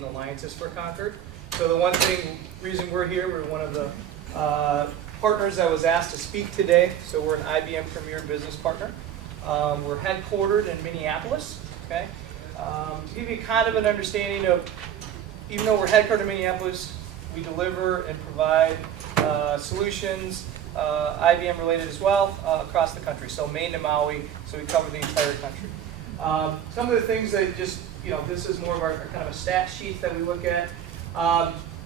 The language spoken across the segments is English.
gain alliances for Concord. So the one reason we're here, we're one of the partners that was asked to speak today. So we're an IBM Premier Business Partner. We're headquartered in Minneapolis. Okay. To give you kind of an understanding of, even though we're headquartered in Minneapolis, we deliver and provide solutions, IBM related as well, across the country. So Maine to Maui, so we cover the entire country. Some of the things that just, this is more of our kind of a stat sheet that we look at.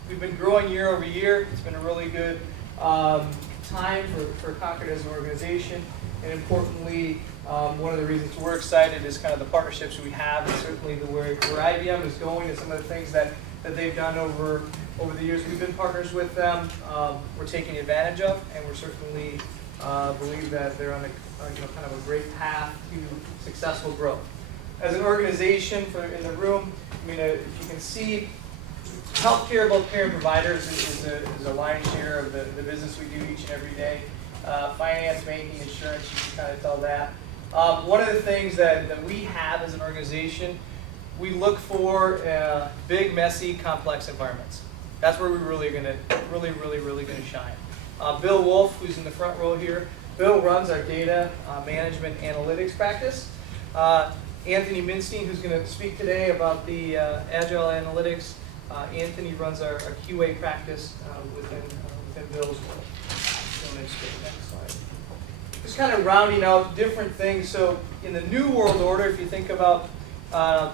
We've been growing year over year. It's been a really good time for Concord as an organization. And importantly, one of the reasons we're excited is kind of the partnerships we have, and certainly where IBM is going and some of the things that they've done over the years. We've been partners with them. We're taking advantage of, and we're certainly believe that they're on kind of a great path to successful growth. As an organization, in the room, if you can see, healthcare, both payer and providers, is a lion's share of the business we do each and every day. Finance, banking, insurance, you can kind of tell that. One of the things that we have as an organization, we look for big, messy, complex environments. That's where we're really going to shine. Bill Wolf, who's in the front row here, Bill runs our data management analytics practice. Anthony Minstein, who's going to speak today about the agile analytics. Anthony runs our QA practice within Bill's world. Next slide. Just kind of rounding out different things. So in the new world order, if you think about,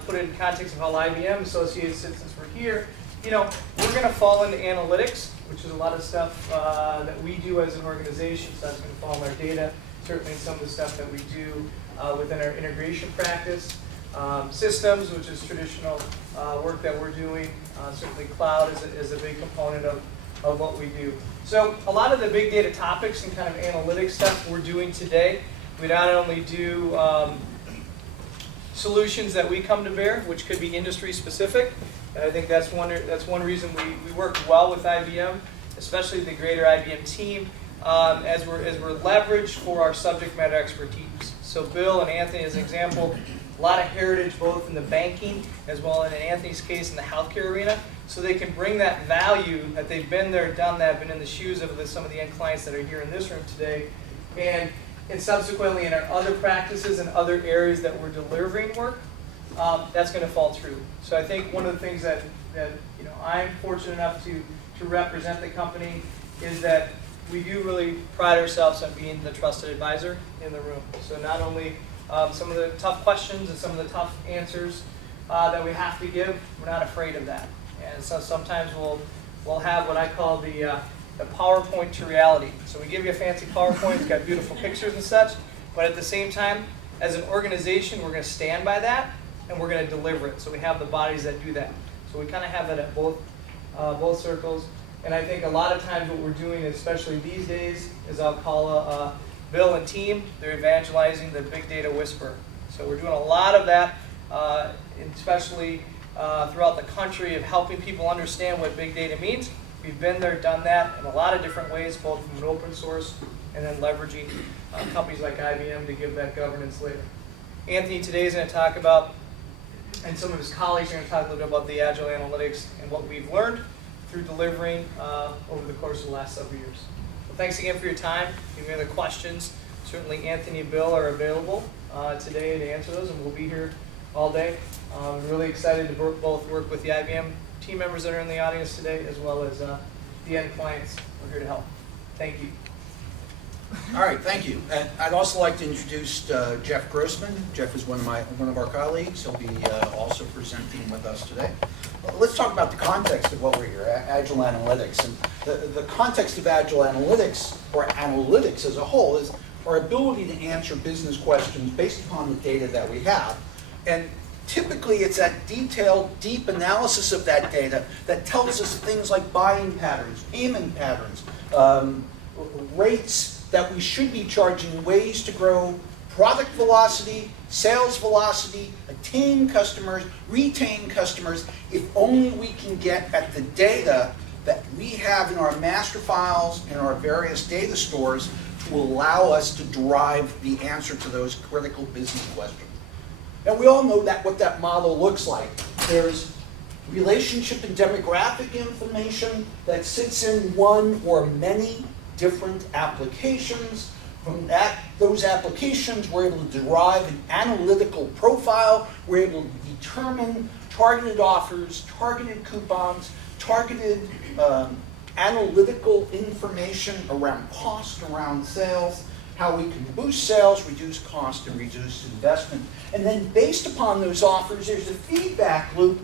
put it in context of how IBM Associated, since we're here, we're going to fall into analytics, which is a lot of stuff that we do as an organization. So that's going to fall in our data, certainly some of the stuff that we do within our integration practice. Systems, which is traditional work that we're doing. Certainly cloud is a big component of what we do. So a lot of the big data topics and kind of analytics stuff we're doing today, we not only do solutions that we come to bear, which could be industry specific, and I think that's one reason we work well with IBM, especially the greater IBM team, as we're leveraged for our subject matter expertise. So Bill and Anthony, as an example, a lot of heritage both in the banking as well as in Anthony's case in the healthcare arena, so they can bring that value that they've been there, done that, been in the shoes of some of the end clients that are here in this room today, and subsequently in our other practices and other areas that we're delivering work, that's going to fall through. So I think one of the things that I'm fortunate enough to represent the company is that we do really pride ourselves on being the trusted advisor in the room. So not only some of the tough questions and some of the tough answers that we have to give, we're not afraid of that. And so sometimes we'll have what I call the PowerPoint to reality. So we give you a fancy PowerPoint, it's got beautiful pictures and such, but at the same time, as an organization, we're going to stand by that and we're going to deliver it. So we have the bodies that do that. So we kind of have that at both circles. And I think a lot of times what we're doing, especially these days, is I'll call Bill and team, they're evangelizing the big data whisper. So we're doing a lot of that, especially throughout the country, of helping people understand what big data means. We've been there, done that in a lot of different ways, both from an open source and then leveraging companies like IBM to give that governance later. Anthony today is going to talk about, and some of his colleagues are going to talk a little bit about the agile analytics and what we've learned through delivering over the course of the last several years. Well, thanks again for your time. If you have any other questions, certainly Anthony and Bill are available today to answer those, and we'll be here all day. I'm really excited to both work with the IBM team members that are in the audience today, as well as the end clients. We're here to help. Thank you. All right, thank you. And I'd also like to introduce Jeff Grossman. Jeff is one of our colleagues. He'll be also presenting with us today. Let's talk about the context of what we're here, Agile Analytics. And the context of Agile Analytics, or analytics as a whole, is our ability to answer business questions based upon the data that we have. And typically it's that detailed, deep analysis of that data that tells us things like buying patterns, payment patterns, rates that we should be charging, ways to grow product velocity, sales velocity, attain customers, retain customers, if only we can get at the data that we have in our master files and our various data stores to allow us to derive the answer to those critical business questions. And we all know that what that model looks like. There's relationship and demographic information that sits in one or many different applications. From those applications, we're able to derive an analytical profile. We're able to determine targeted offers, targeted coupons, targeted analytical information around cost, around sales, how we can boost sales, reduce cost, and reduce investment. And then based upon those offers, there's a feedback loop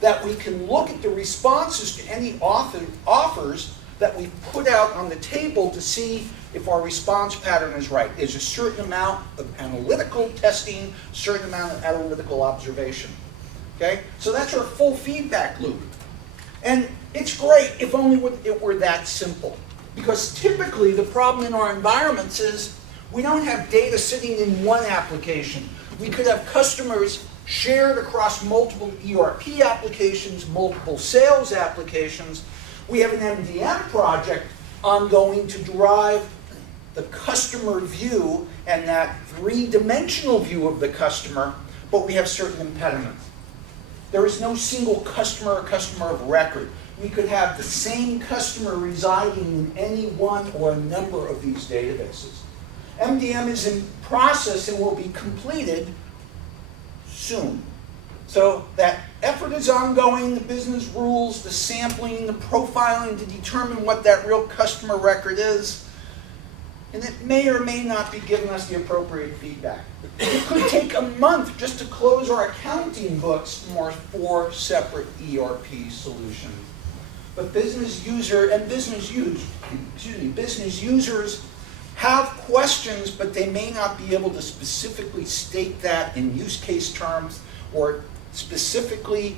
that we can look at the responses to any offers that we put out on the table to see if our response pattern is right. There's a certain amount of analytical testing, a certain amount of analytical observation. Okay? So that's our full feedback loop. And it's great if only it were that simple. Because typically the problem in our environments is we don't have data sitting in one application. We could have customers shared across multiple ERP applications, multiple sales applications. We have an MDM project ongoing to derive the customer view and that three-dimensional view of the customer, but we have certain impediments. There is no single customer or customer of record. We could have the same customer residing in any one or a number of these databases. MDM is in process and will be completed soon. So that effort is ongoing, the business rules, the sampling, the profiling to determine what that real customer record is. And it may or may not be giving us the appropriate feedback. It could take a month just to close our accounting books from our 4 separate ERP solutions. But business users have questions, but they may not be able to specifically state that in use case terms or specifically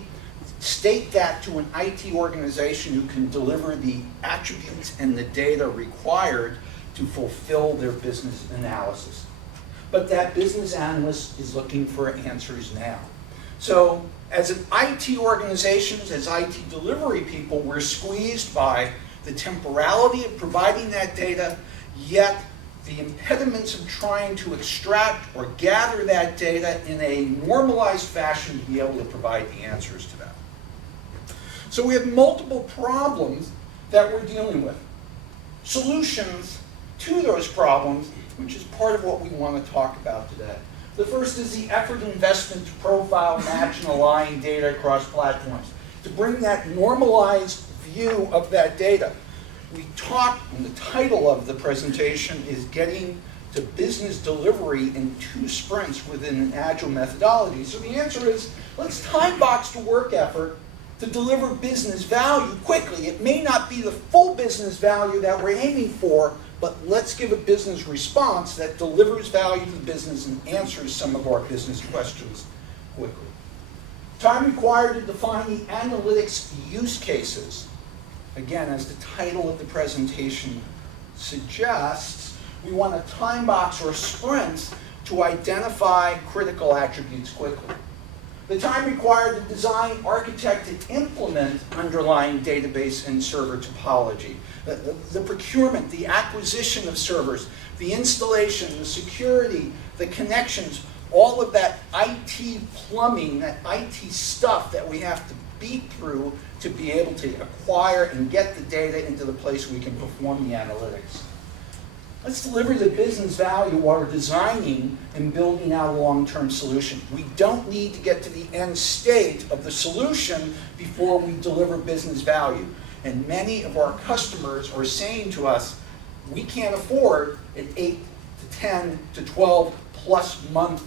state that to an IT organization who can deliver the attributes and the data required to fulfill their business analysis. But that business analyst is looking for answers now. So as an IT organizations, as IT delivery people, we're squeezed by the temporality of providing that data, yet the impediments of trying to extract or gather that data in a normalized fashion to be able to provide the answers to that. So we have multiple problems that we're dealing with. Solutions to those problems, which is part of what we want to talk about today. The first is the effort investment to profile, match, and align data across platforms, to bring that normalized view of that data. We talked, and the title of the presentation is Getting to Business Delivery in 2 Sprints within an Agile Methodology. So the answer is, let's time box the work effort to deliver business value quickly. It may not be the full business value that we're aiming for, but let's give a business response that delivers value to the business and answers some of our business questions quickly. Time required to define the analytics use cases. Again, as the title of the presentation suggests, we want a time box or sprints to identify critical attributes quickly. The time required to design, architect, and implement underlying database and server topology. The procurement, the acquisition of servers, the installation, the security, the connections, all of that IT plumbing, that IT stuff that we have to beat through to be able to acquire and get the data into the place we can perform the analytics. Let's deliver the business value while we're designing and building out a long-term solution. We don't need to get to the end state of the solution before we deliver business value. And many of our customers are saying to us, we can't afford an 8 to 10 to 12 plus month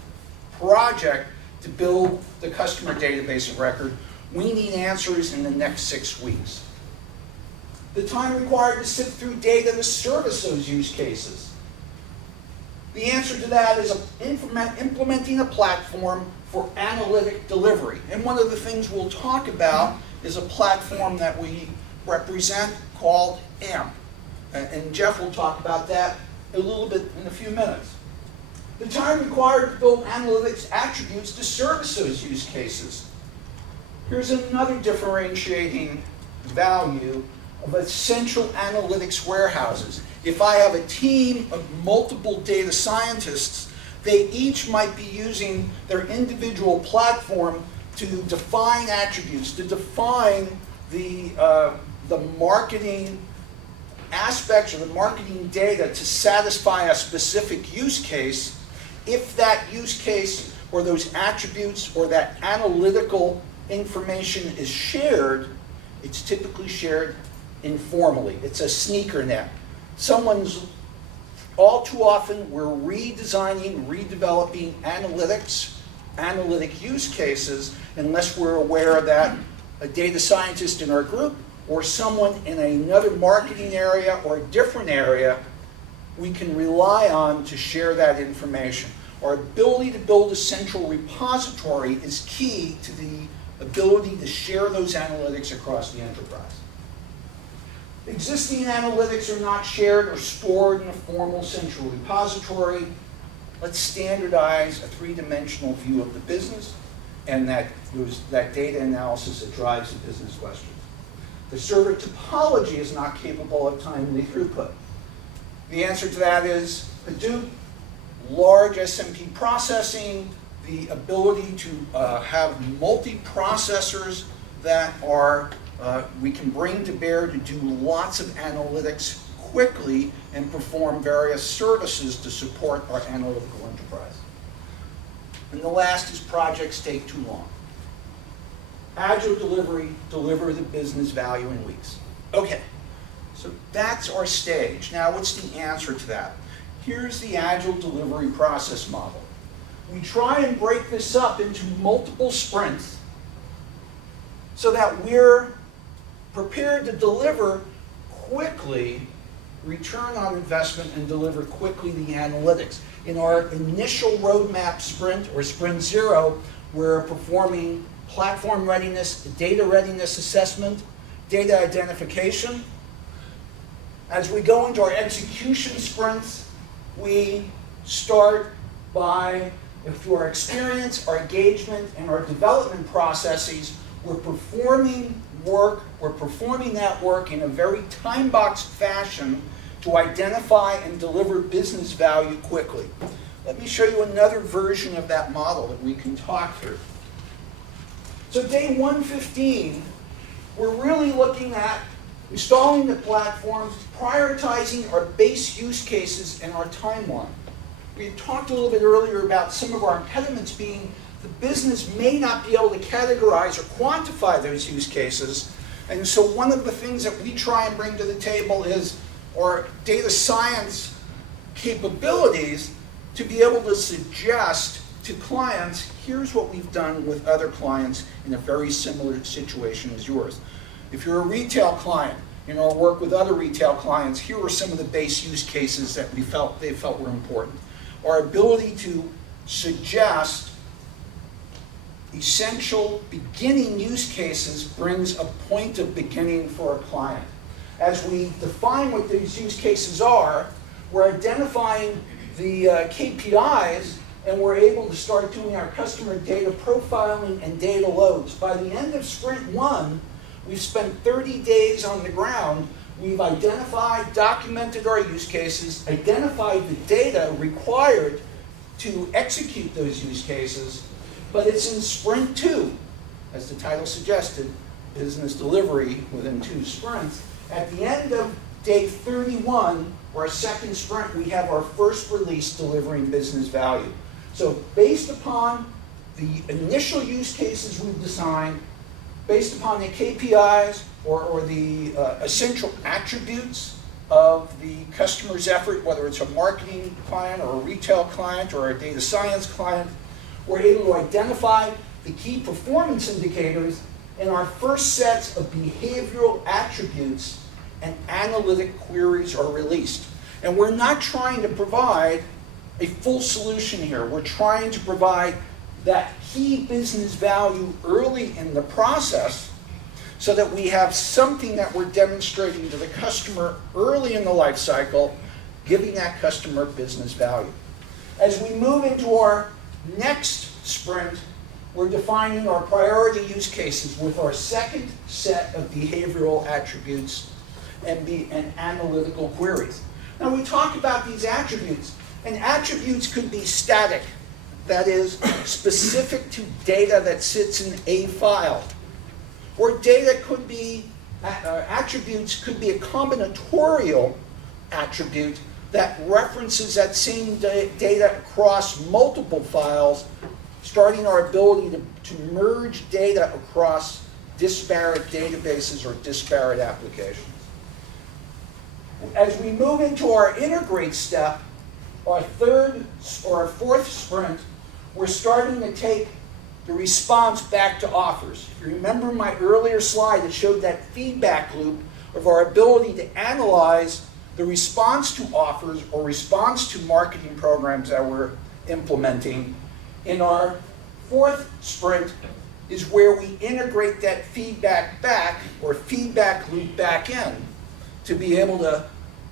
project to build the customer database of record. We need answers in the next 6 weeks. The time required to sift through data to service those use cases. The answer to that is implementing a platform for analytic delivery. And one of the things we'll talk about is a platform that we represent called AMP. And Jeff will talk about that a little bit in a few minutes. The time required to build analytics attributes to service those use cases. Here's another differentiating value of essential analytics warehouses. If I have a team of multiple data scientists, they each might be using their individual platform to define attributes, to define the marketing aspects or the marketing data to satisfy a specific use case, if that use case or those attributes or that analytical information is shared, it's typically shared informally. It's a sneaker net. All too often, we're redesigning, redeveloping analytic use cases, unless we're aware that a data scientist in our group or someone in another marketing area or a different area we can rely on to share that information. Our ability to build a central repository is key to the ability to share those analytics across the enterprise. Existing analytics are not shared or stored in a formal central repository. Let's standardize a three-dimensional view of the business and that data analysis that drives the business questions. The server topology is not capable of timely throughput. The answer to that is Hadoop, large SMP processing, the ability to have multi-processors that we can bring to bear to do lots of analytics quickly and perform various services to support our analytical enterprise. And the last is projects take too long. Agile delivery, deliver the business value in weeks. Okay, so that's our stage. Now what's the answer to that? Here's the Agile delivery process model. We try and break this up into multiple sprints so that we're prepared to deliver quickly return on investment and deliver quickly the analytics. In our initial roadmap sprint, or sprint 0, we're performing platform readiness, data readiness assessment, data identification. As we go into our execution sprints, we start by, through our experience, our engagement, and our development processes, we're performing that work in a very time-boxed fashion to identify and deliver business value quickly. Let me show you another version of that model that we can talk through. So day 115, we're really looking at installing the platforms, prioritizing our base use cases and our timeline. We had talked a little bit earlier about some of our impediments being the business may not be able to categorize or quantify those use cases. And so one of the things that we try and bring to the table is our data science capabilities to be able to suggest to clients, here's what we've done with other clients in a very similar situation as yours. If you're a retail client, in our work with other retail clients, here are some of the base use cases that they felt were important. Our ability to suggest essential beginning use cases brings a point of beginning for a client. As we define what these use cases are, we're identifying the KPIs, and we're able to start doing our customer data profiling and data loads. By the end of sprint 1, we've spent 30 days on the ground. We've identified, documented our use cases, identified the data required to execute those use cases, but it's in sprint 2, as the title suggested, business delivery within 2 sprints. At the end of day 31, or our second sprint, we have our first release delivering business value. So based upon the initial use cases we've designed, based upon the KPIs or the essential attributes of the customer's effort, whether it's a marketing client or a retail client or a data science client, we're able to identify the key performance indicators, and our first sets of behavioral attributes and analytic queries are released. And we're not trying to provide a full solution here. We're trying to provide that key business value early in the process so that we have something that we're demonstrating to the customer early in the life cycle, giving that customer business value. As we move into our next sprint, we're defining our priority use cases with our second set of behavioral attributes and analytical queries. Now we talk about these attributes, and attributes could be static. that is specific to data that sits in a file. Or data could be, attributes could be a combinatorial attribute that references that same data across multiple files, starting our ability to merge data across disparate databases or disparate applications. As we move into our integrate step, our third or our fourth sprint, we're starting to take the response back to offers. If you remember my earlier slide that showed that feedback loop of our ability to analyze the response to offers or response to marketing programs that we're implementing. In our fourth sprint is where we integrate that feedback back or feedback loop back in to be able to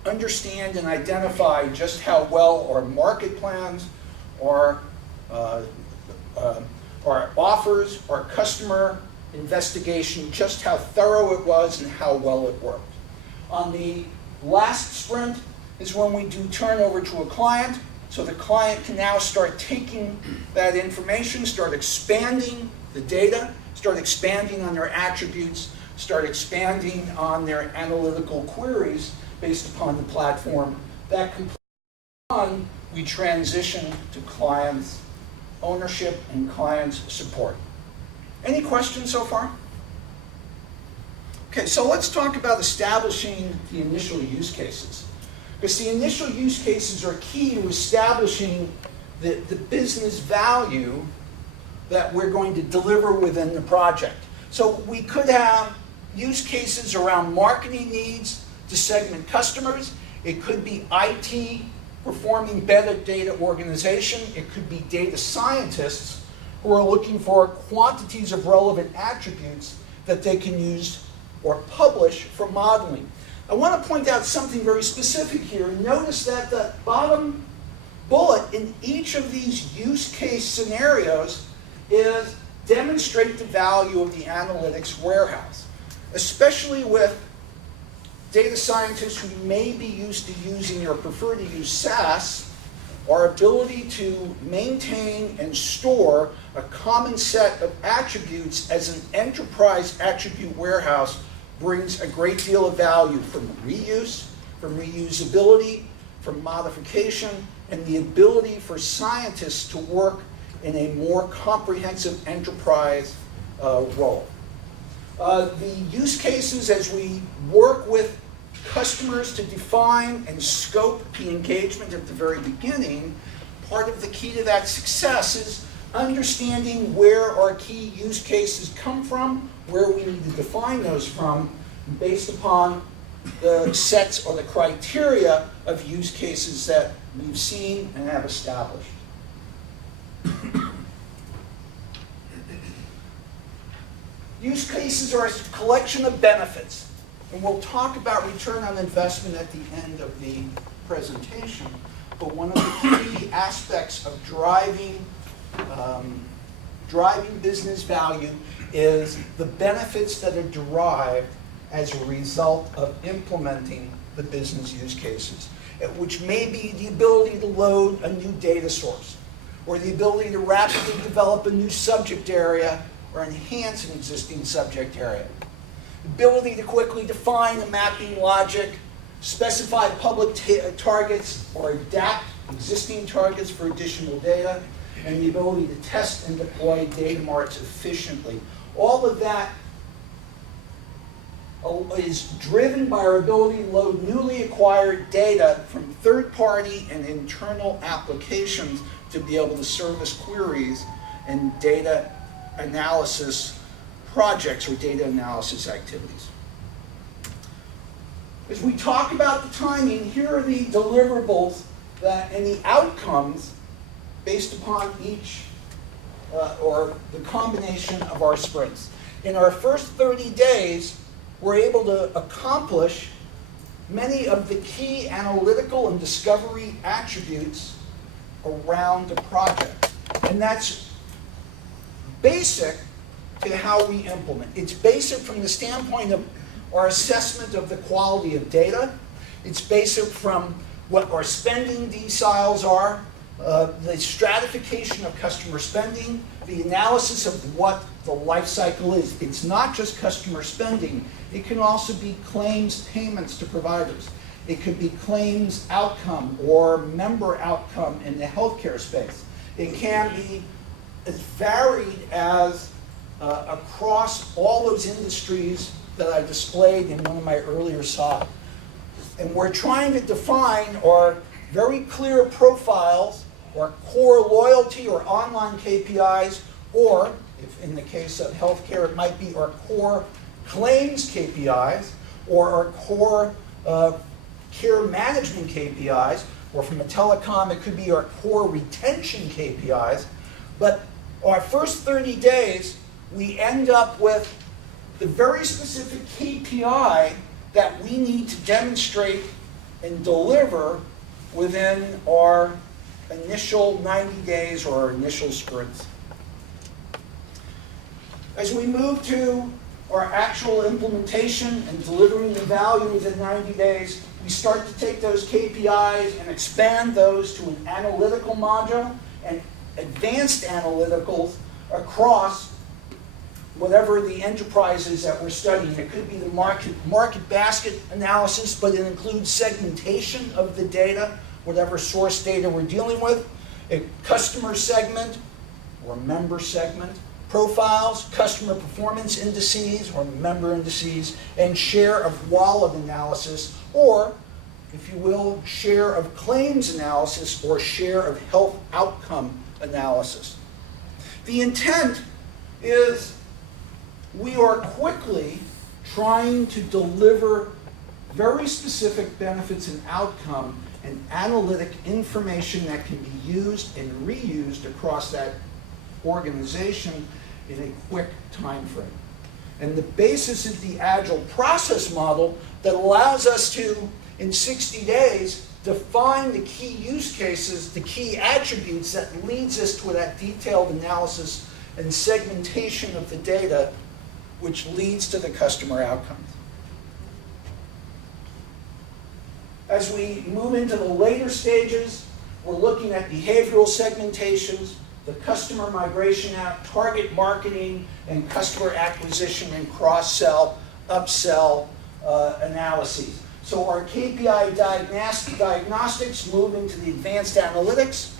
understand and identify just how well our market plans, our offers, our customer investigation, just how thorough it was and how well it worked. On the last sprint is when we do turnover to a client, so the client can now start taking that information, start expanding the data, start expanding on their attributes, start expanding on their analytical queries based upon the platform. That completes on, we transition to clients' ownership and clients' support. Any questions so far? Okay, so let's talk about establishing the initial use cases. Because the initial use cases are key to establishing the business value that we're going to deliver within the project. So we could have use cases around marketing needs to segment customers. It could be IT performing better data organization. It could be data scientists who are looking for quantities of relevant attributes that they can use or publish for modeling. I want to point out something very specific here. Notice that the bottom bullet in each of these use case scenarios is demonstrate the value of the analytics warehouse, especially with data scientists who may be used to using or prefer to use SAS. Our ability to maintain and store a common set of attributes as an enterprise attribute warehouse brings a great deal of value from reuse, from reusability, from modification, and the ability for scientists to work in a more comprehensive enterprise role. The use cases as we work with customers to define and scope the engagement at the very beginning, part of the key to that success is understanding where our key use cases come from, where we need to define those from, based upon the sets or the criteria of use cases that we've seen and have established. Use cases are a collection of benefits, and we'll talk about return on investment at the end of the presentation, but one of the key aspects of driving business value is the benefits that are derived as a result of implementing the business use cases, which may be the ability to load a new data source, or the ability to rapidly develop a new subject area or enhance an existing subject area. Ability to quickly define the mapping logic, specify public targets or adapt existing targets for additional data, and the ability to test and deploy data marts efficiently. All of that is driven by our ability to load newly acquired data from third-party and internal applications to be able to service queries and data analysis projects or data analysis activities. As we talk about the timing, here are the deliverables and the outcomes based upon each or the combination of our sprints. In our first 30 days, we're able to accomplish many of the key analytical and discovery attributes around the project. And that's basic to how we implement. It's basic from the standpoint of our assessment of the quality of data. It's basic from what our spending deciles are, the stratification of customer spending, the analysis of what the life cycle is. It's not just customer spending. It can also be claims payments to providers. It could be claims outcome or member outcome in the healthcare space. It can be as varied as across all those industries that I displayed in one of my earlier slides. And we're trying to define our very clear profiles or core loyalty or online KPIs, or if in the case of healthcare, it might be our core claims KPIs or our core care management KPIs, or from a telecom, it could be our core retention KPIs. But our first 30 days, we end up with the very specific KPI that we need to demonstrate and deliver within our initial 90 days or our initial sprints. As we move to our actual implementation and delivering the value within 90 days, we start to take those KPIs and expand those to an analytical module and advanced analyticals across whatever the enterprises that we're studying. It could be the market basket analysis, but it includes segmentation of the data, whatever source data we're dealing with, a customer segment or member segment, profiles, customer performance indices or member indices, and share of wallet analysis, or, if you will, share of claims analysis or share of health outcome analysis. The intent is we are quickly trying to deliver very specific benefits and outcome and analytic information that can be used and reused across that organization in a quick time frame. And the basis is the agile process model that allows us to, in 60 days, define the key use cases, the key attributes that leads us to that detailed analysis and segmentation of the data, which leads to the customer outcomes. As we move into the later stages, we're looking at behavioral segmentations, the customer migration out, target marketing, and customer acquisition and cross-sell, upsell analyses. So our KPI diagnostics move into the advanced analytics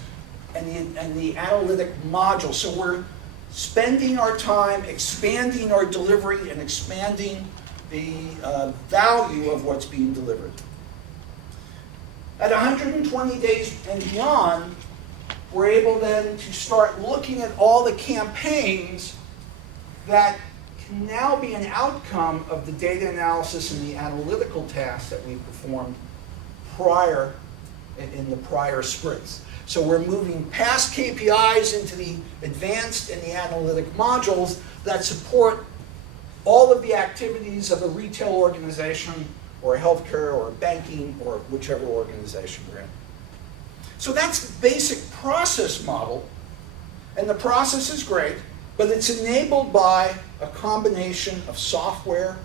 and the analytic module. So we're spending our time expanding our delivery and expanding the value of what's being delivered. At 120 days and beyond, we're able then to start looking at all the campaigns that can now be an outcome of the data analysis and the analytical tasks that we performed prior in the prior sprints. So we're moving past KPIs into the advanced and the analytic modules that support all of the activities of a retail organization or a healthcare or a banking or whichever organization we're in. So that's the basic process model, and the process is great, but it's enabled by a combination of software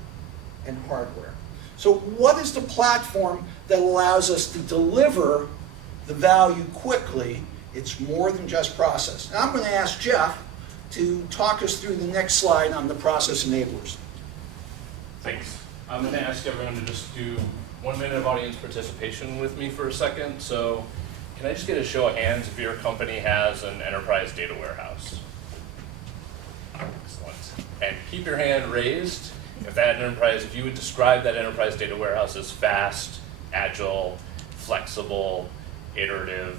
and hardware. So what is the platform that allows us to deliver the value quickly? It's more than just process. Now I'm going to ask Jeff to talk us through the next slide on the process enablers. Thanks. I'm going to ask everyone to just do 1 minute of audience participation with me for a second. So can I just get a show of hands if your company has an enterprise data warehouse? Excellent. And keep your hand raised if you would describe that enterprise data warehouse as fast, agile, flexible, iterative,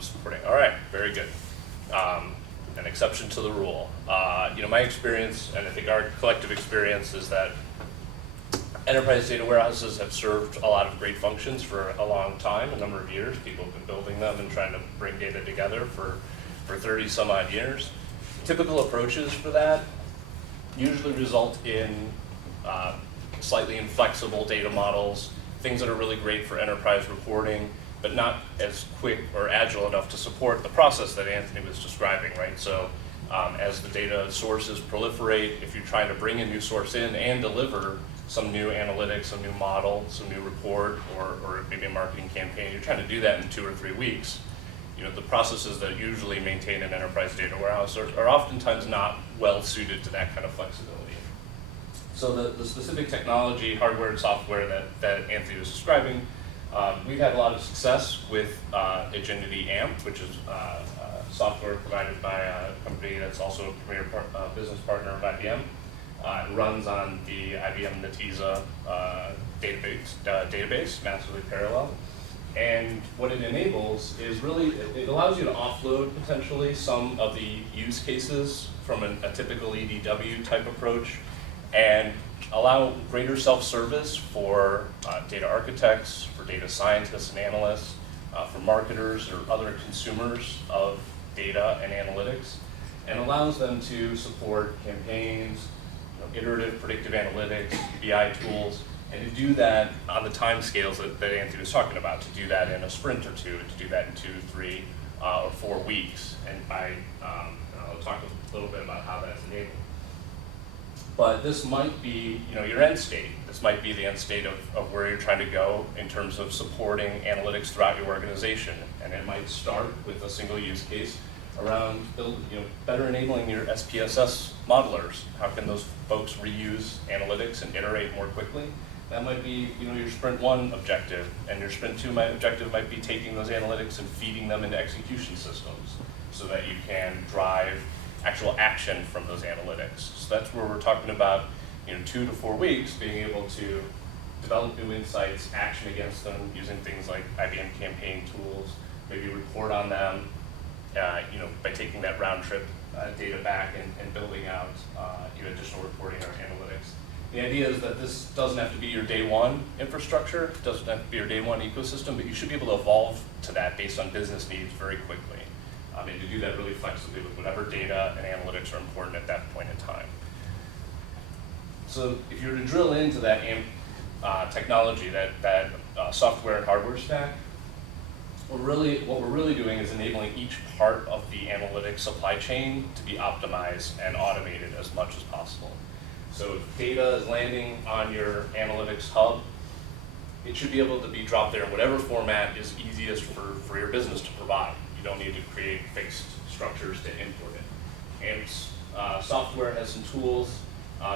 supporting. All right, very good. An exception to the rule. My experience, and I think our collective experience, is that enterprise data warehouses have served a lot of great functions for a long time, a number of years. People have been building them and trying to bring data together for 30 some odd years. Typical approaches for that usually result in slightly inflexible data models, things that are really great for enterprise reporting, but not as quick or agile enough to support the process that Anthony was describing, right? So as the data sources proliferate, if you're trying to bring a new source in and deliver some new analytics, some new model, some new report, or maybe a marketing campaign, you're trying to do that in 2 or 3 weeks. the processes that usually maintain an enterprise data warehouse are oftentimes not well suited to that kind of flexibility. So the specific technology, hardware and software that Anthony was describing, we've had a lot of success with Agenity AMP, which is software provided by a company that's also a premier business partner of IBM. It runs on the IBM Netezza database, massively parallel. And what it enables is really, it allows you to offload potentially some of the use cases from a typical EDW type approach and allow greater self-service for data architects, for data scientists and analysts, for marketers or other consumers of data and analytics, and allows them to support campaigns, iterative predictive analytics, BI tools, and to do that on the time scales that Anthony was talking about, to do that in a sprint or two, to do that in 2, 3, or 4 weeks. And I'll talk a little bit about how that's enabled. But this might be, your end state. This might be the end state of where you're trying to go in terms of supporting analytics throughout your organization. And it might start with a single use case around better enabling your SPSS modelers. How can those folks reuse analytics and iterate more quickly? That might be your sprint 1 objective, and your sprint 2 objective might be taking those analytics and feeding them into execution systems so that you can drive actual action from those analytics. So that's where we're talking about 2 to 4 weeks being able to develop new insights, action against them using things like IBM campaign tools, maybe report on them, by taking that round trip data back and building out additional reporting or analytics. The idea is that this doesn't have to be your day one infrastructure, it doesn't have to be your day one ecosystem, but you should be able to evolve to that based on business needs very quickly. And to do that really flexibly with whatever data and analytics are important at that point in time. So if you were to drill into that AMP technology, that software and hardware stack, what we're really doing is enabling each part of the analytics supply chain to be optimized and automated as much as possible. So if data is landing on your analytics hub, it should be able to be dropped there in whatever format is easiest for your business to provide. You don't need to create fixed structures to import it. AMP's software has some tools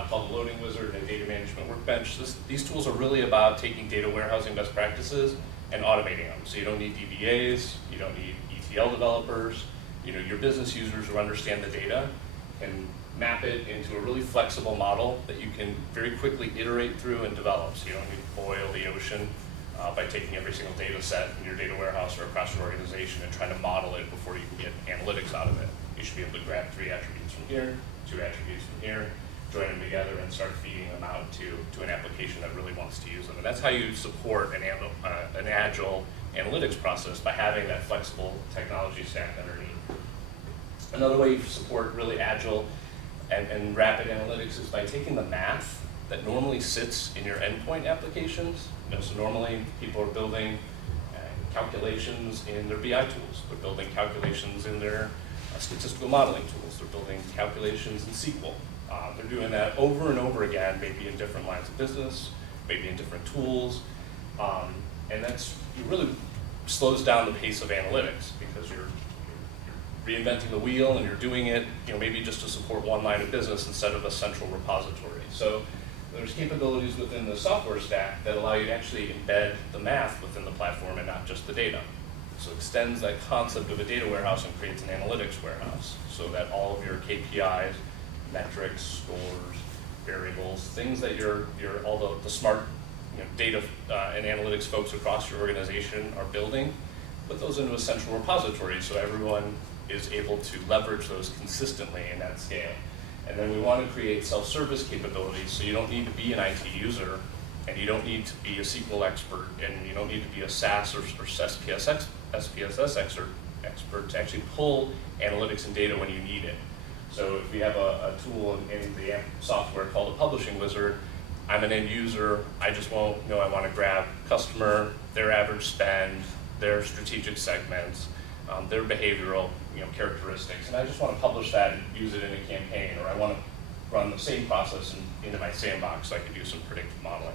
called the Loading Wizard and Data Management Workbench. These tools are really about taking data warehousing best practices and automating them. So you don't need DBAs, you don't need ETL developers. Your business users who understand the data can map it into a really flexible model that you can very quickly iterate through and develop. So you don't need to boil the ocean by taking every single data set in your data warehouse or across your organization and trying to model it before you can get analytics out of it. You should be able to grab 3 attributes from here, 2 attributes from here, join them together and start feeding them out to an application that really wants to use them. And that's how you support an agile analytics process, by having that flexible technology stack underneath. Another way you support really agile and rapid analytics is by taking the math that normally sits in your endpoint applications. So normally people are building calculations in their BI tools. They're building calculations in their statistical modeling tools. They're building calculations in SQL. They're doing that over and over again, maybe in different lines of business, maybe in different tools. And that's, it really slows down the pace of analytics because you're reinventing the wheel and you're doing it, maybe just to support one line of business instead of a central repository. So there's capabilities within the software stack that allow you to actually embed the math within the platform and not just the data. So it extends that concept of a data warehouse and creates an analytics warehouse so that all of your KPIs, metrics, scores, variables, things that all the smart data and analytics folks across your organization are building, put those into a central repository so everyone is able to leverage those consistently in that scale. And then we want to create self-service capabilities, so you don't need to be an IT user, and you don't need to be a SQL expert, and you don't need to be a SAS or SPSS expert to actually pull analytics and data when you need it. So if we have a tool in the AMP software called a Publishing Wizard, I'm an end user, I just want to grab customer, their average spend, their strategic segments, their behavioral characteristics, and I just want to publish that and use it in a campaign, or I want to run the same process into my sandbox so I can do some predictive modeling.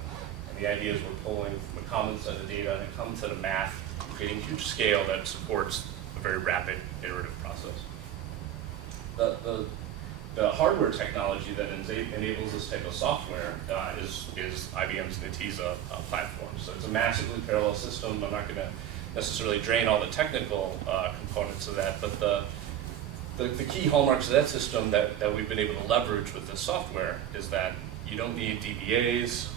And the idea is we're pulling from a common set of data and a common set of math, creating huge scale that supports a very rapid iterative process. The hardware technology that enables this type of software is IBM's Netezza platform. So it's a massively parallel system. I'm not going to necessarily drain all the technical components of that, but the key hallmarks of that system that we've been able to leverage with this software is that you don't need DBAs,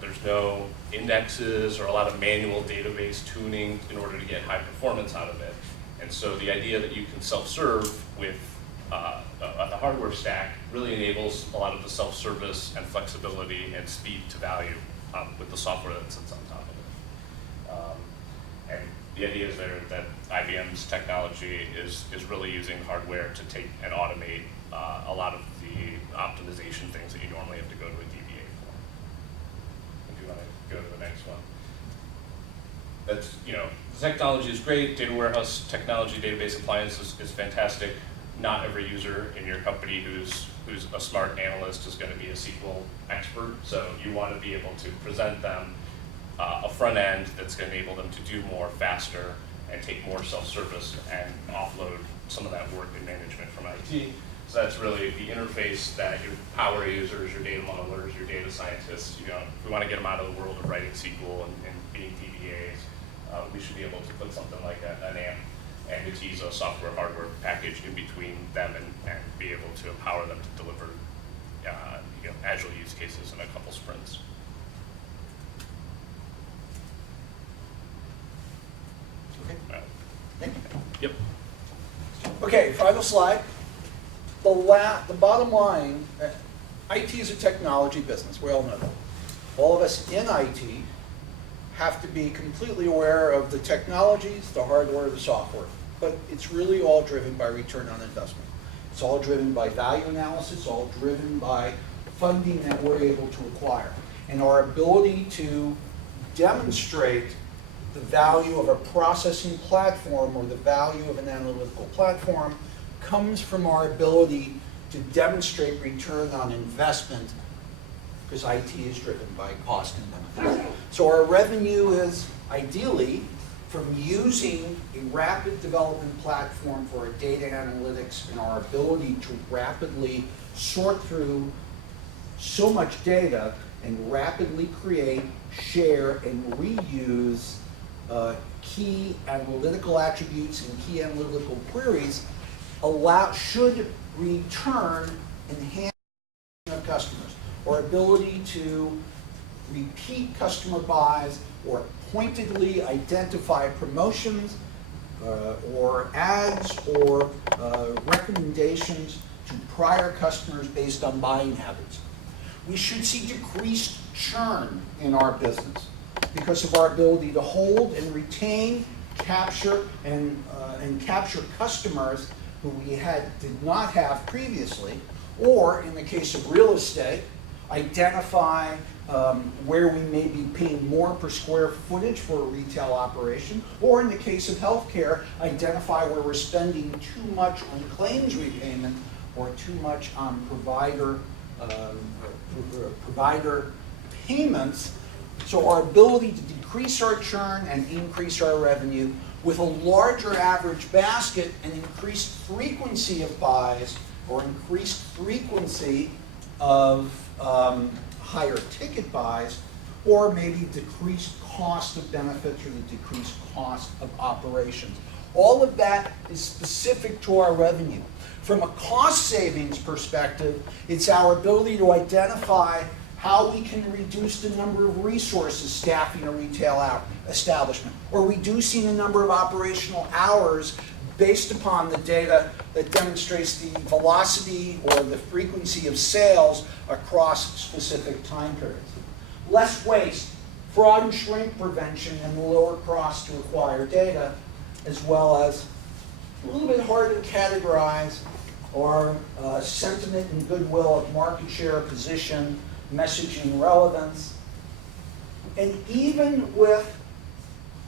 there's no indexes or a lot of manual database tuning in order to get high performance out of it. And so the idea that you can self-serve with the hardware stack really enables a lot of the self-service and flexibility and speed to value with the software that sits on top of it. And the idea is there that IBM's technology is really using hardware to take and automate a lot of the optimization things that you normally have to go to a DBA for. If you want to go to the next one. That's, the technology is great. Data warehouse technology, database appliance is fantastic. Not every user in your company who's a smart analyst is going to be a SQL expert. So you want to be able to present them a front end that's going to enable them to do more faster and take more self-service and offload some of that work and management from IT. So that's really the interface that your power users, your data modelers, your data scientists, if we want to get them out of the world of writing SQL and being DBAs, we should be able to put something like an AMP and Netezza software hardware package in between them and be able to empower them to deliver agile use cases in a couple sprints. Okay. Thank you. Yep. Okay, final slide. The bottom line, IT is a technology business. We all know that. All of us in IT have to be completely aware of the technologies, the hardware, the software. But it's really all driven by return on investment. It's all driven by value analysis, it's all driven by funding that we're able to acquire. And our ability to demonstrate the value of a processing platform or the value of an analytical platform comes from our ability to demonstrate return on investment, because IT is driven by cost and benefit. So our revenue is ideally from using a rapid development platform for our data analytics and our ability to rapidly sort through so much data and rapidly create, share, and reuse key analytical attributes and key analytical queries should return enhancement of customers. Our ability to repeat customer buys or pointedly identify promotions or ads or recommendations to prior customers based on buying habits. We should see decreased churn in our business because of our ability to hold and retain, capture, and capture customers who we did not have previously, or in the case of real estate, identify where we may be paying more per square footage for a retail operation, or in the case of healthcare, identify where we're spending too much on claims repayment or too much on provider payments. So our ability to decrease our churn and increase our revenue with a larger average basket and increased frequency of buys or increased frequency of higher ticket buys, or maybe decreased cost of benefits or the decreased cost of operations. All of that is specific to our revenue. From a cost savings perspective, it's our ability to identify how we can reduce the number of resources staffing a retail establishment, or reducing the number of operational hours based upon the data that demonstrates the velocity or the frequency of sales across specific time periods. Less waste, fraud and shrink prevention, and lower cost to acquire data, as well as a little bit harder to categorize our sentiment and goodwill of market share, position, messaging relevance. And even with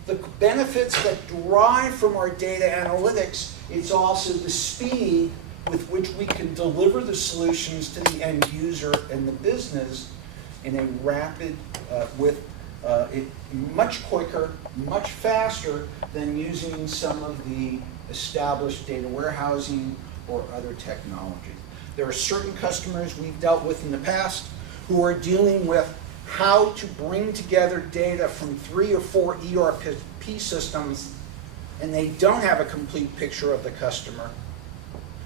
the benefits that derive from our data analytics, it's also the speed with which we can deliver the solutions to the end user and the business in a rapid, much quicker, much faster than using some of the established data warehousing or other technology. There are certain customers we've dealt with in the past who are dealing with how to bring together data from 3 or 4 ERP systems, and they don't have a complete picture of the customer.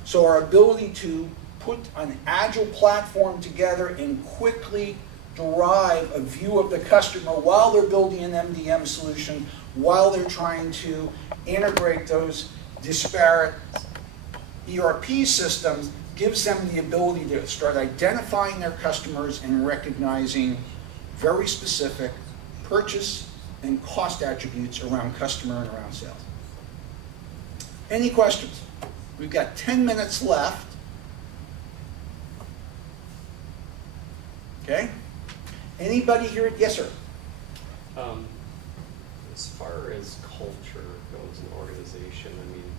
So our ability to put an agile platform together and quickly derive a view of the customer while they're building an MDM solution, while they're trying to integrate those disparate ERP systems, gives them the ability to start identifying their customers and recognizing very specific purchase and cost attributes around customer and around sales. Any questions? We've got 10 minutes left. Okay? Anybody here? Yes, sir. As far as culture goes in the organization, I mean,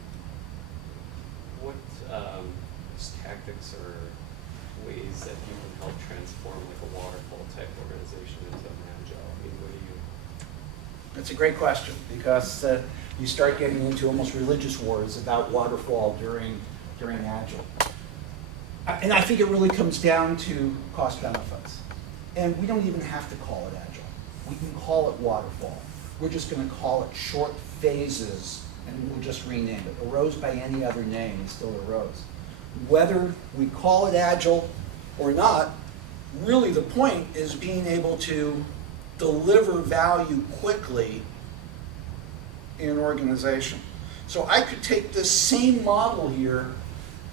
what tactics or ways that you can help transform like a waterfall type organization into an agile? I mean, what do you? That's a great question, because you start getting into almost religious wars about waterfall during Agile. And I think it really comes down to cost benefits. And we don't even have to call it Agile. We can call it waterfall. We're just going to call it short phases, and we'll just rename it. Arose by any other name, it still arose. Whether we call it Agile or not, really the point is being able to deliver value quickly in an organization. So I could take this same model here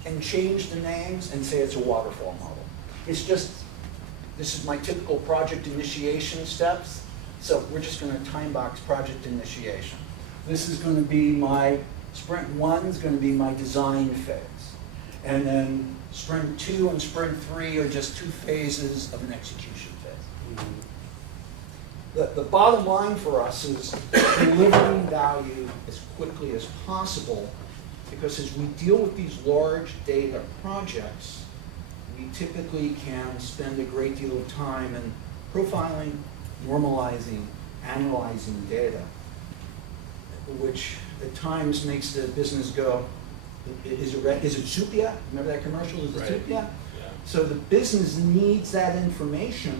and change the names and say it's a waterfall model. It's just, this is my typical project initiation steps. So we're just going to time box project initiation. This is going to be my, sprint 1 is going to be my design phase. And then sprint 2 and sprint 3 are just 2 phases of an execution phase. The bottom line for us is delivering value as quickly as possible, because as we deal with these large data projects, we typically can spend a great deal of time in profiling, normalizing, analyzing data, which at times makes the business go, is it soup yet? Remember that commercial? Is it soup yet? Yeah. So the business needs that information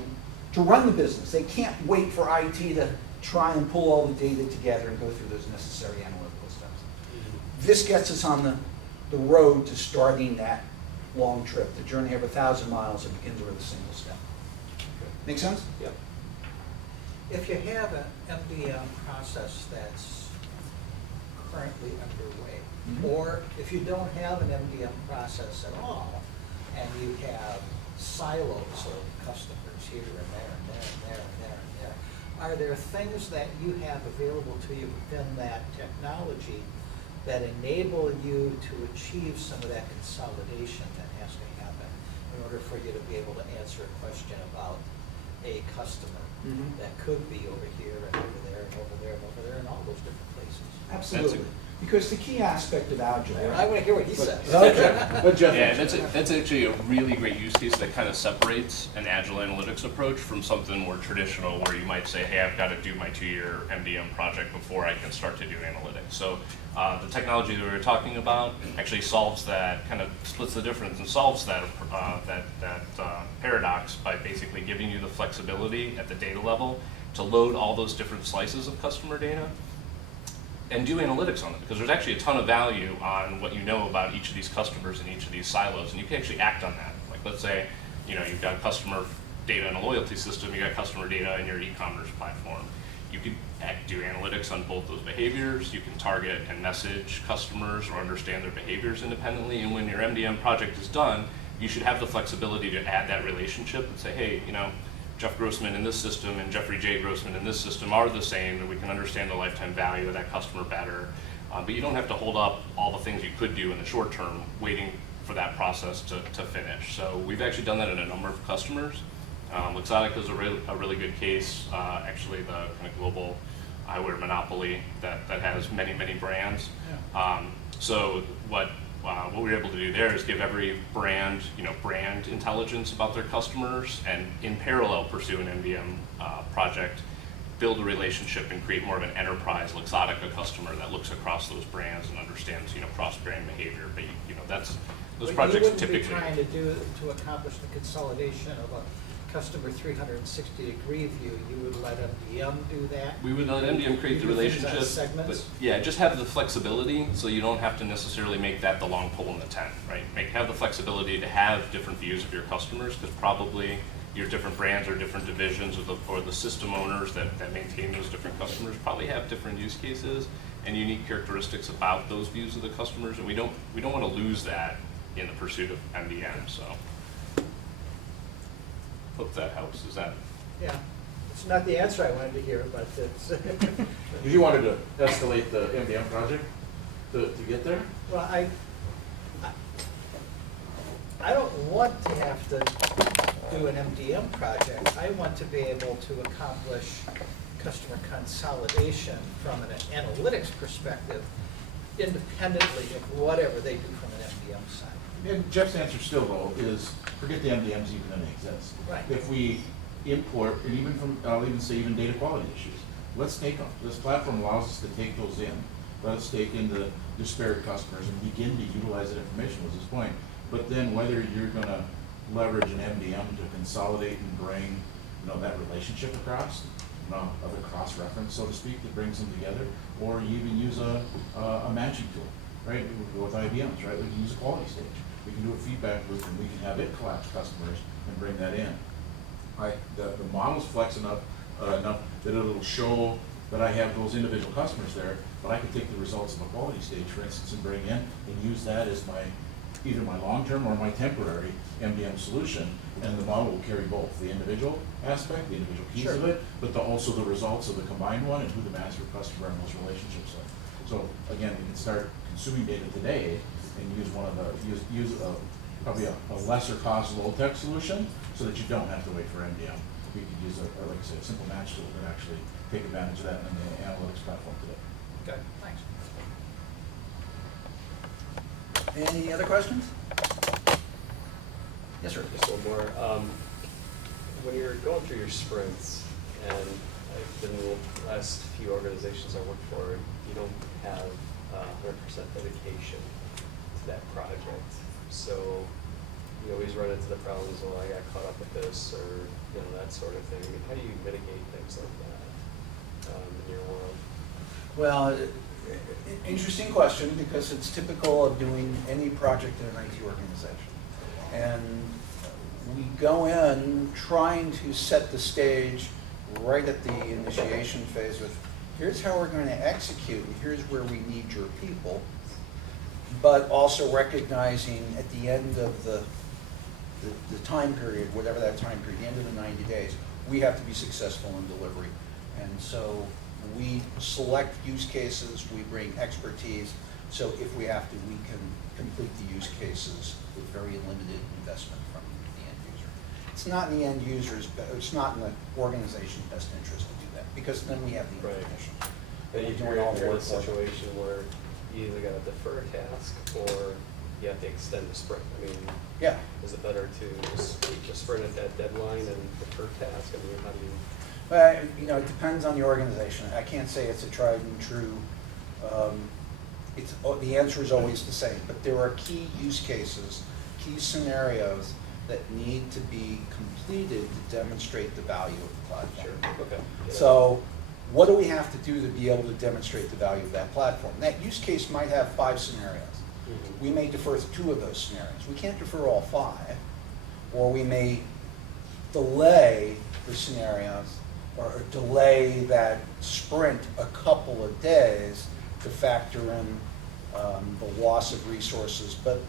to run the business. They can't wait for IT to try and pull all the data together and go through those necessary analytical steps. This gets us on the road to starting that long trip, the journey of 1,000 miles that begins with a single step. Make sense? Yep. If you have an MDM process that's currently underway, or if you don't have an MDM process at all, and you have silos of customers here and there and there and there and there and there, are there things that you have available to you within that technology that enable you to achieve some of that consolidation that has to happen in order for you to be able to answer a question about a customer that could be over here and over there and over there and over there and all those different places? Absolutely. Because the key aspect of Agile. I want to hear what he says. Okay. But Jeff, Yeah, that's actually a really great use case that kind of separates an agile analytics approach from something more traditional, where you might say, hey, I've got to do my 2-year MDM project before I can start to do analytics. So the technology that we were talking about actually solves that, kind of splits the difference and solves that paradox by basically giving you the flexibility at the data level to load all those different slices of customer data and do analytics on it, because there's actually a ton of value on what you know about each of these customers in each of these silos, and you can actually act on that. Like, let's say, you've got customer data in a loyalty system, you got customer data in your e-commerce platform. You could do analytics on both those behaviors. You can target and message customers or understand their behaviors independently, and when your MDM project is done, you should have the flexibility to add that relationship and say, hey, Jeff Grossman in this system and Jeffrey J. Grossman in this system are the same, and we can understand the lifetime value of that customer better. But you don't have to hold up all the things you could do in the short term waiting for that process to finish. So we've actually done that in a number of customers. Luxottica is a really good case, actually the kind of global eyewear monopoly that has many, many brands. So what we were able to do there is give every brand, brand intelligence about their customers, and in parallel pursue an MDM project build a relationship and create more of an enterprise Luxottica customer that looks across those brands and understands, cross-brand behavior. But that's those projects typically. You wouldn't be trying to accomplish the consolidation of a customer 360-degree view. You would let MDM do that? We would let MDM create the You do things on relationship, segments? but yeah, just have the flexibility so you don't have to necessarily make that the long pole in the tent, right? Have the flexibility to have different views of your customers, because probably your different brands or different divisions or the system owners that maintain those different customers probably have different use cases and unique characteristics about those views of the customers, and we don't want to lose that in the pursuit of MDM. So hope that helps. Is that? Yeah, it's not the answer I wanted to hear, but it's, If you wanted to escalate the MDM project to get there? well, I don't want to have to do an MDM project. I want to be able to accomplish customer consolidation from an analytics perspective independently of whatever they do from an MDM side. And Jeff's answer still, though, is forget the MDMs even when they exist. Right. If we import, and even from, I'll even say even data quality issues, let's take them. This platform allows us to take those in. Let us take in the disparate customers and begin to utilize that information, was his point. But then whether you're gonna leverage an MDM to consolidate and bring, that relationship across, of a cross-reference, so to speak, that brings them together, or you even use a matching tool, right? We would go with IBMs, right? We can use a quality stage. We can do a feedback loop, and we can have it collapse customers and bring that in. The model's flex enough that it'll show that I have those individual customers there, but I can take the results of a quality stage, for instance, and bring in and use that as either my long-term or my temporary MDM solution, and the model will carry both the individual aspect, the individual piece of it, but also the results of the combined one and who the master customer and those relationships are. So again, we can start consuming data today and use probably a lesser cost low-tech solution so that you don't have to wait for MDM. We could use like I said, a simple match tool that actually take advantage of that in the analytics platform today. Okay, thanks. Any other questions? Yes, sir. Just one more. When you're going through your sprints, and I've been in the last few organizations I worked for, you don't have 100% dedication to that project. So you always run into the problems, well, I got caught up with this, or that sort of thing. I mean, how do you mitigate things like that in your world? Well, interesting question, because it's typical of doing any project in an IT organization. And we go in trying to set the stage right at the initiation phase with, here's how we're going to execute, and here's where we need your people, but also recognizing at the end of the time period, whatever that time period, the end of the 90 days, we have to be successful in delivery. And so we select use cases, we bring expertise, so if we have to, we can complete the use cases with very limited investment from the end user. It's not in the end user's, it's not in the organization's best interest to do that, because then we have the Right. information. And We're if doing you're all the in a work for them. situation where you either got to defer a task or you have to extend the sprint. I mean, Yeah. is it better to just sprint at that deadline and defer task? I mean, how do you? It depends on the organization. I can't say it's a tried and true. The answer is always the same, but there are key use cases, key scenarios that need to be completed to demonstrate the value of the platform. Sure. Okay. Yeah. So what do we have to do to be able to demonstrate the value of that platform? That use case might have 5 scenarios. Mhm. We may defer 2 of those scenarios. We can't defer all 5, or we may delay the scenarios or delay that sprint a couple of days to factor in the loss of resources. But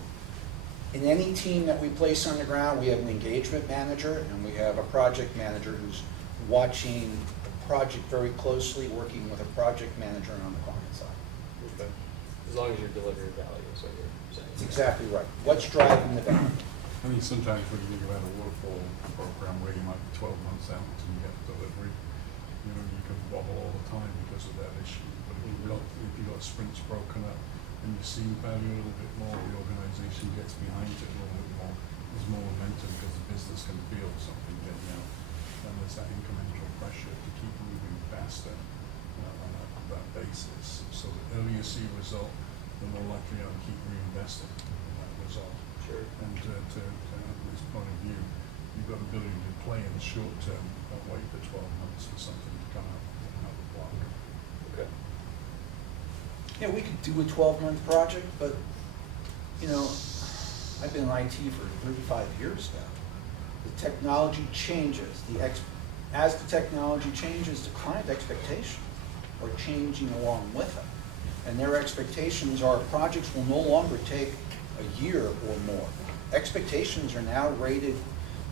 in any team that we place on the ground, we have an engagement manager and we have a project manager who's watching the project very closely, working with a project manager on the client side. Okay. As long as you're delivering value, is what you're saying. That's exactly right. What's driving the value? I mean, sometimes when you think about a waterfall program where you might be 12 months out and you get delivery, you can wobble all the time because of that issue. But if you've got sprints broken up and you see value a little bit more, the organisation gets behind it a little bit more. There's more momentum because the business can feel something getting out. And there's that incremental pressure to keep moving fast you see a result, the more likely you are to keep reinvesting in that result. Sure. And to this point of view, you've got the ability to play in the short term and wait for 12 months for something to come out of the block. Okay. Yeah, we could do a 12-month project, but, you know, I've been in IT for 35 years now. The technology changes. As the technology changes, the client expectations are changing along with it. And their expectations are projects will no longer take a year or more. Expectations are now rated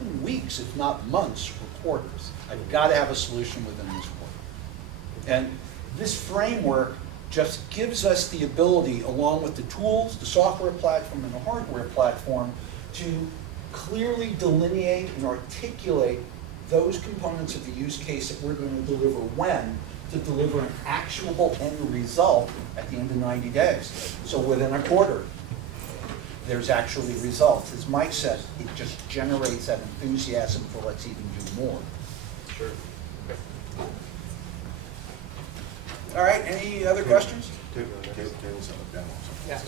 in weeks, if not months, or quarters. I've got to have a solution within this quarter. And this framework just gives us the ability, along with the tools, the software platform, and the hardware platform, to clearly delineate and articulate those components of the use case that we're going to deliver when, to deliver an actionable end result at the end of 90 days. So within a quarter, there's actually results. As Mike said, it just generates that enthusiasm for let's even do more. Sure. Okay. All right, any other questions? Tables on the demo. Yeah.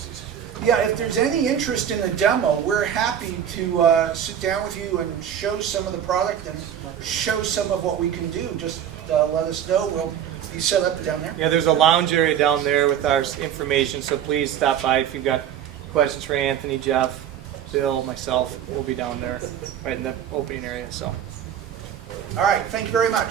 Yeah, if there's any interest in a demo, we're happy to sit down with you and show some of the product and show some of what we can do. Just let us know. We'll be set up down there. Yeah, there's a lounge area down there with our information, so please stop by if you've got questions for Anthony, Jeff, Bill, myself. We'll be down there right in the opening area. So. All right, thank you very much.